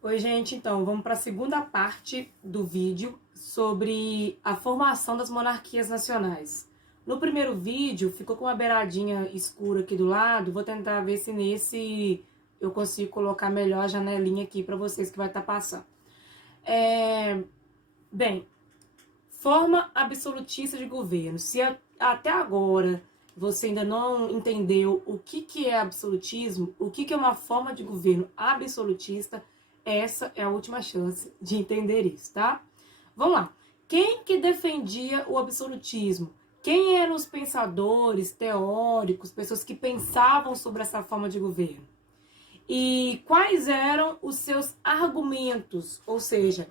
Oi, gente, então vamos para a segunda parte do vídeo sobre a formação das monarquias nacionais. No primeiro vídeo ficou com uma beiradinha escura aqui do lado, vou tentar ver se nesse eu consigo colocar melhor a janelinha aqui para vocês que vai estar passando. Bem, forma absolutista de governo. Se até agora você ainda não entendeu o que é absolutismo, o que é uma forma de governo absolutista, essa é a última chance de entender isso, tá? Vamos lá. Quem que defendia o absolutismo? Quem eram os pensadores, teóricos, pessoas que pensavam sobre essa forma de governo? E quais eram os seus argumentos? Ou seja,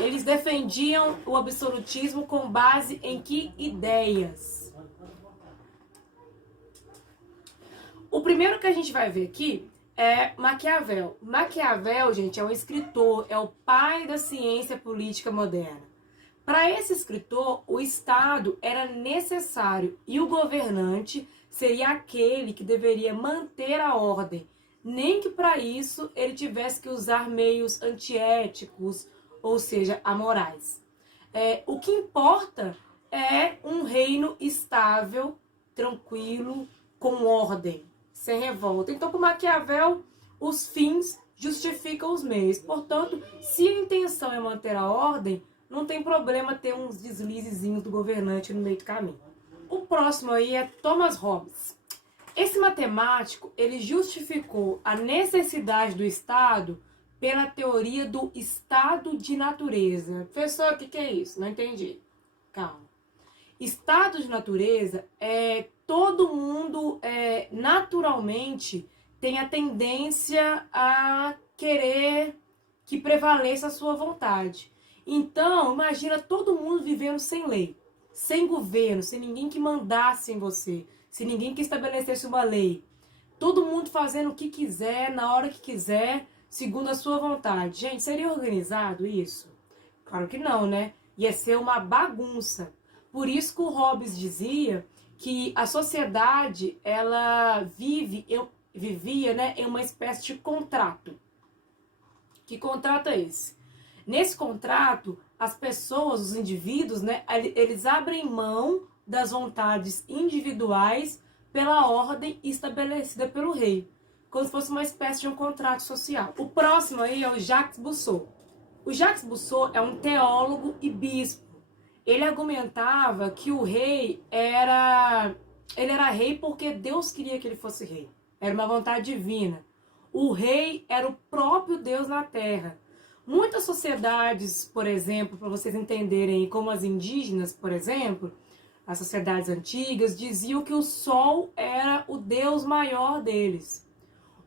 eles defendiam o absolutismo com base em que ideias? O primeiro que a gente vai ver aqui é Maquiavel. Maquiavel, gente, é um escritor, é o pai da ciência política moderna. Para esse escritor, o Estado era necessário e o governante seria aquele que deveria manter a ordem, nem que para isso ele tivesse que usar meios antiéticos, ou seja, amorais. O que importa é um reino estável, tranquilo, com ordem, sem revolta. Então, para Maquiavel, os fins justificam os meios. Portanto, se a intenção é manter a ordem, não tem problema ter uns deslizezinhos do governante no meio do caminho. O próximo aí é Thomas Hobbes. Esse matemático, ele justificou a necessidade do Estado pela teoria do estado de natureza. Professor, o que é isso? Não entendi. Calma. Estado de natureza todo mundo naturalmente tem a tendência a querer que prevaleça a sua vontade. Então, imagina todo mundo vivendo sem lei, sem governo, sem ninguém que mandasse em você, sem ninguém que estabelecesse uma lei. Todo mundo fazendo o que quiser, na hora que quiser, segundo a sua vontade. Gente, seria organizado isso? Claro que não, né? Ia ser uma bagunça. Por isso que o Hobbes dizia que a sociedade, ela vivia, né, em uma espécie de contrato. Que contrato é esse? Nesse contrato, as pessoas, os indivíduos, né, eles abrem mão das vontades individuais pela ordem estabelecida pelo rei, como se fosse uma espécie de um contrato social. O próximo aí é o Jacques Rousseau. O Jacques Rousseau é um teólogo e bispo. Ele argumentava que o rei ele era rei porque Deus queria que ele fosse rei. Era uma vontade divina. O rei era o próprio Deus na terra. Muitas sociedades, por exemplo, para vocês entenderem, como as indígenas, por exemplo, as sociedades antigas, diziam que o sol era o Deus maior deles.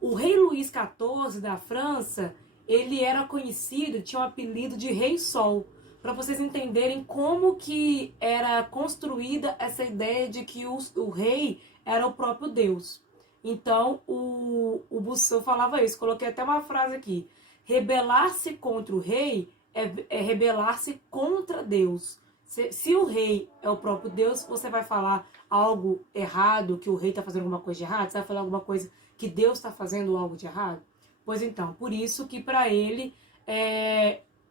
O rei Luís XIV da França, ele era conhecido, tinha o apelido de Rei Sol, para vocês entenderem como que era construída essa ideia de que o rei era o próprio Deus. Então, o Rousseau falava isso, coloquei até uma frase aqui: rebelar-se contra o rei é rebelar-se contra Deus. Se o rei é o próprio Deus, você vai falar algo errado, que o rei está fazendo alguma coisa de errado? Você vai falar alguma coisa que Deus está fazendo algo de errado? Pois então, por isso que para ele,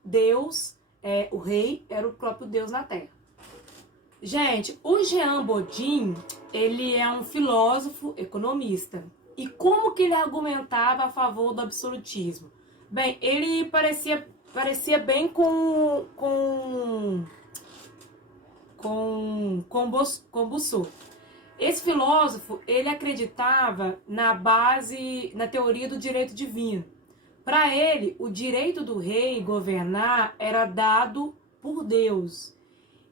Deus, o rei, era o próprio Deus na Terra. Gente, o Jean Bodin, ele é um filósofo economista. E como que ele argumentava a favor do absolutismo? Bem, ele parecia bem com Rousseau. Esse filósofo, ele acreditava na teoria do direito divino. Para ele, o direito do rei governar era dado por Deus.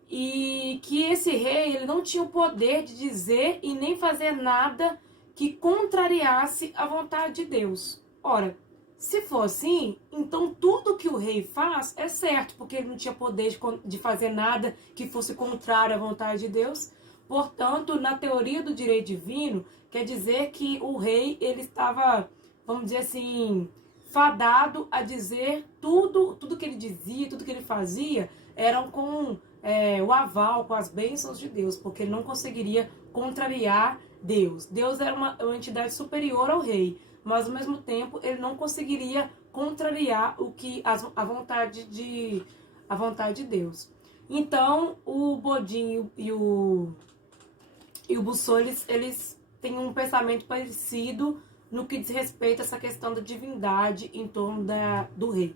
E que esse rei, ele não tinha o poder de dizer e nem fazer nada que contrariasse a vontade de Deus. Ora, se for assim, então tudo que o rei faz é certo, porque ele não tinha poder de fazer nada que fosse contrário à vontade de Deus. Portanto, na teoria do direito divino, quer dizer que o rei, ele estava, vamos dizer assim, fadado a dizer tudo que ele dizia, tudo que ele fazia, eram o aval, com as bênçãos de Deus, porque ele não conseguiria contrariar Deus. Deus era uma entidade superior ao rei, mas ao mesmo tempo ele não conseguiria contrariar a vontade de Deus. Então o Bodin e o Bussoldt, eles têm um pensamento parecido no que diz respeito a essa questão da divindade em torno do rei.